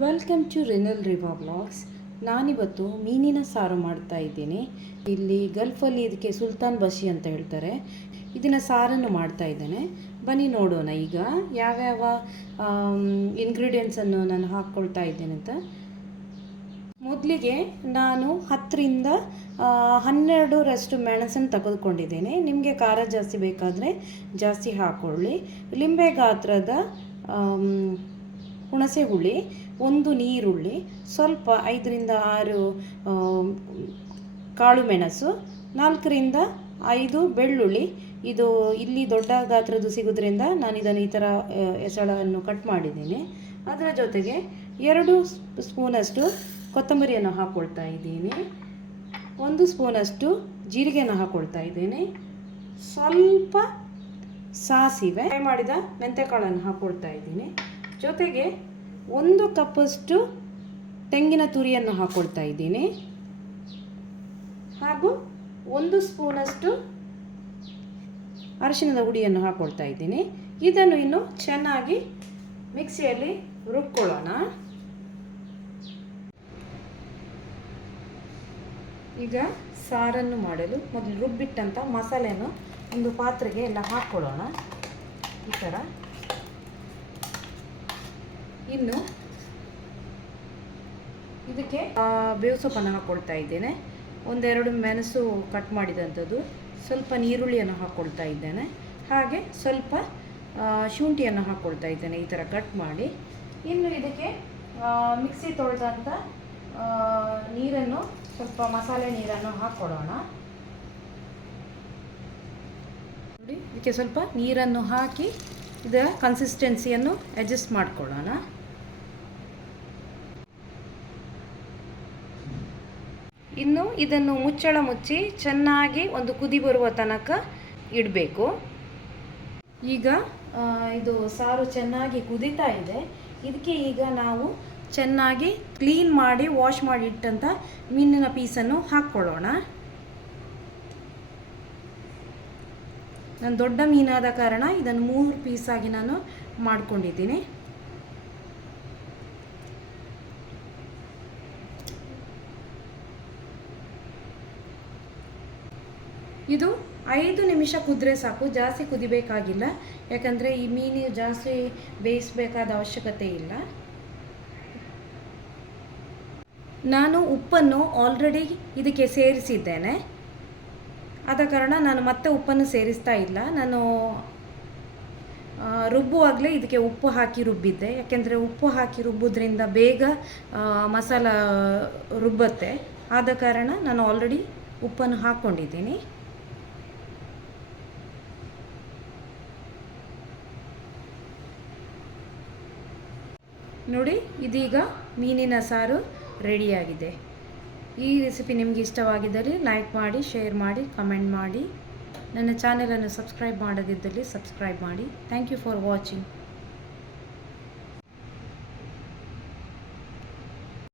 Welcome to ರಿನಲ್ ರಿವಾ blogs. ನಾನಿವತ್ತು ಮೀನಿನ ಸಾರು ಮಾಡ್ತಾ ಇದ್ದೀನಿ. ಇಲ್ಲಿ ಗಲ್ಫಲ್ಲಿ ಇದಕ್ಕೆ ಸುಲ್ತಾನ್ ಬಶಿ ಅಂತ ಹೇಳ್ತಾರೆ. ಇದನ್ನು ಸಾರನ್ನು ಮಾಡ್ತಾ ಇದ್ದೇನೆ. ಬನ್ನಿ ನೋಡೋಣ ಈಗ ಯಾವ್ಯಾವ ಇಂಗ್ರೀಡಿಯೆಂಟ್ಸನ್ನು ನಾನು ಹಾಕ್ಕೊಳ್ತಾ ಇದ್ದೇನೆ ಅಂತ. ಮೊದಲಿಗೆ ನಾನು 10ರಿಂದ 12ರಷ್ಟು ಮೆಣಸನ್ನು ತೆಗೆದುಕೊಂಡಿದ್ದೇನೆ. ನಿಮಗೆ ಖಾರ ಜಾಸ್ತಿ ಬೇಕಾದರೆ ಜಾಸ್ತಿ ಹಾಕ್ಕೊಳ್ಳಿ. ಲಿಂಬೆ ಗಾತ್ರದ ಹುಣಸೆ ಹುಳಿ, ಒಂದು ನೀರುಳ್ಳಿ, ಸ್ವಲ್ಪ 5ರಿಂದ 6 ಕಾಳು ಮೆಣಸು, 4ರಿಂದ 5 ಬೆಳ್ಳುಳ್ಳಿ. ಇದು ಇಲ್ಲಿ ದೊಡ್ಡ ಗಾತ್ರದ್ದು ಸಿಗೋದ್ರಿಂದ ನಾನು ಇದನ್ನು ಈ ಥರ ಎಸಳನ್ನು ಕಟ್ ಮಾಡಿದ್ದೀನಿ. ಅದರ ಜೊತೆಗೆ 2 ಸ್ಪೂನಷ್ಟು ಕೊತ್ತಂಬರಿಯನ್ನು ಹಾಕ್ಕೊಳ್ತಾ ಇದ್ದೀನಿ. 1 ಸ್ಪೂನಷ್ಟು ಜೀರಿಗೆಯನ್ನು ಹಾಕ್ಕೊಳ್ತಾ ಇದ್ದೀನಿ. ಸ್ವಲ್ಪ ಸಾಸಿವೆ, ಫ್ರೈ ಮಾಡಿದ ಮೆಂತ್ಯಕಾಳನ್ನು ಹಾಕ್ಕೊಳ್ತಾ ಇದ್ದೀನಿ. ಜೊತೆಗೆ 1 ಕಪ್ಪಷ್ಟು ತೆಂಗಿನ ತುರಿಯನ್ನು ಹಾಕ್ಕೊಳ್ತಾ ಇದ್ದೀನಿ. ಹಾಗೂ 1 ಸ್ಪೂನಷ್ಟು ಅರಿಶಿಣದ ಹುಡಿಯನ್ನು ಹಾಕ್ಕೊಳ್ತಾ ಇದ್ದೀನಿ. ಇದನ್ನು ಇನ್ನು ಚೆನ್ನಾಗಿ ಮಿಕ್ಸಿಯಲ್ಲಿ ರುಬ್ಕೊಳ್ಳೋಣ. ಈಗ ಸಾರನ್ನು ಮಾಡಲು ಮೊದಲು ರುಬ್ಬಿಟ್ಟಂಥ ಮಸಾಲೆಯನ್ನು ಒಂದು ಪಾತ್ರೆಗೆ ಎಲ್ಲ ಹಾಕ್ಕೊಳ್ಳೋಣ ಈ ಥರ. ಇನ್ನು ಇದಕ್ಕೆ ಬೇವು ಸೊಪ್ಪನ್ನು ಹಾಕ್ಕೊಳ್ತಾ ಇದ್ದೇನೆ. 1-2 ಮೆಣಸು ಕಟ್ ಮಾಡಿದಂಥದ್ದು, ಸ್ವಲ್ಪ ನೀರುಳ್ಳಿಯನ್ನು ಹಾಕ್ಕೊಳ್ತಾ ಇದ್ದೇನೆ. ಹಾಗೆ ಸ್ವಲ್ಪ ಶುಂಠಿಯನ್ನು ಹಾಕ್ಕೊಳ್ತಾ ಇದ್ದೇನೆ ಈ ಥರ ಕಟ್ ಮಾಡಿ. ಇನ್ನು ಇದಕ್ಕೆ ಮಿಕ್ಸಿ ತೊಳೆದಂಥ ನೀರನ್ನು, ಸ್ವಲ್ಪ ಮಸಾಲೆ ನೀರನ್ನು ಹಾಕ್ಕೊಳ್ಳೋಣ. ನೋಡಿ, ಇದಕ್ಕೆ ಸ್ವಲ್ಪ ನೀರನ್ನು ಹಾಕಿ ಇದರ ಕನ್ಸಿಸ್ಟೆನ್ಸಿಯನ್ನು ಅಡ್ಜಸ್ಟ್ ಮಾಡ್ಕೊಳ್ಳೋಣ. ಇನ್ನು ಇದನ್ನು ಮುಚ್ಚಳ ಮುಚ್ಚಿ ಚೆನ್ನಾಗಿ ಒಂದು ಕುದಿ ಬರುವ ತನಕ ಇಡಬೇಕು. ಈಗ ಇದು ಸಾರು ಚೆನ್ನಾಗಿ ಕುದೀತಾ ಇದೆ. ಇದಕ್ಕೆ ಈಗ ನಾವು ಚೆನ್ನಾಗಿ ಕ್ಲೀನ್ ಮಾಡಿ ವಾಶ್ ಮಾಡಿ ಇಟ್ಟಂಥ ಮೀನಿನ ಪೀಸನ್ನು ಹಾಕ್ಕೊಳ್ಳೋಣ. ನಾನು ದೊಡ್ಡ ಮೀನಾದ ಕಾರಣ ಇದನ್ನು 3 ಪೀಸಾಗಿ ನಾನು ಮಾಡ್ಕೊಂಡಿದ್ದೀನಿ. ಇದು 5 ನಿಮಿಷ ಕುದ್ರೆ ಸಾಕು, ಜಾಸ್ತಿ ಕುದಿಬೇಕಾಗಿಲ್ಲ. ಯಾಕಂದರೆ ಈ ಮೀನು ಜಾಸ್ತಿ ಬೇಯಿಸಬೇಕಾದ ಅವಶ್ಯಕತೆ ಇಲ್ಲ. ನಾನು ಉಪ್ಪನ್ನು ಆಲ್ರೆಡಿ ಇದಕ್ಕೆ ಸೇರಿಸಿದ್ದೇನೆ. ಆದ ಕಾರಣ ನಾನು ಮತ್ತೆ ಉಪ್ಪನ್ನು ಸೇರಿಸ್ತಾ ಇಲ್ಲ. ನಾನು ರುಬ್ಬುವಾಗಲೇ ಇದಕ್ಕೆ ಉಪ್ಪು ಹಾಕಿ ರುಬ್ಬಿದ್ದೆ. ಯಾಕೆಂದರೆ ಉಪ್ಪು ಹಾಕಿ ರುಬ್ಬೋದ್ರಿಂದ ಬೇಗ ಮಸಾಲ ರುಬ್ಬತ್ತೆ. ಆದ ಕಾರಣ ನಾನು ಆಲ್ರೆಡಿ ಉಪ್ಪನ್ನು ಹಾಕ್ಕೊಂಡಿದ್ದೀನಿ. ನೋಡಿ, ಇದೀಗ ಮೀನಿನ ಸಾರು ರೆಡಿಯಾಗಿದೆ. ಈ ರೆಸಿಪಿ ನಿಮಗೆ ಇಷ್ಟವಾಗಿದ್ದಲ್ಲಿ ಲೈಕ್ ಮಾಡಿ, ಶೇರ್ ಮಾಡಿ, ಕಮೆಂಟ್ ಮಾಡಿ. ನನ್ನ ಚಾನೆಲನ್ನು ಸಬ್ಸ್ಕ್ರೈಬ್ ಮಾಡದಿದ್ದಲ್ಲಿ ಸಬ್ಸ್ಕ್ರೈಬ್ ಮಾಡಿ. Thank you for watching.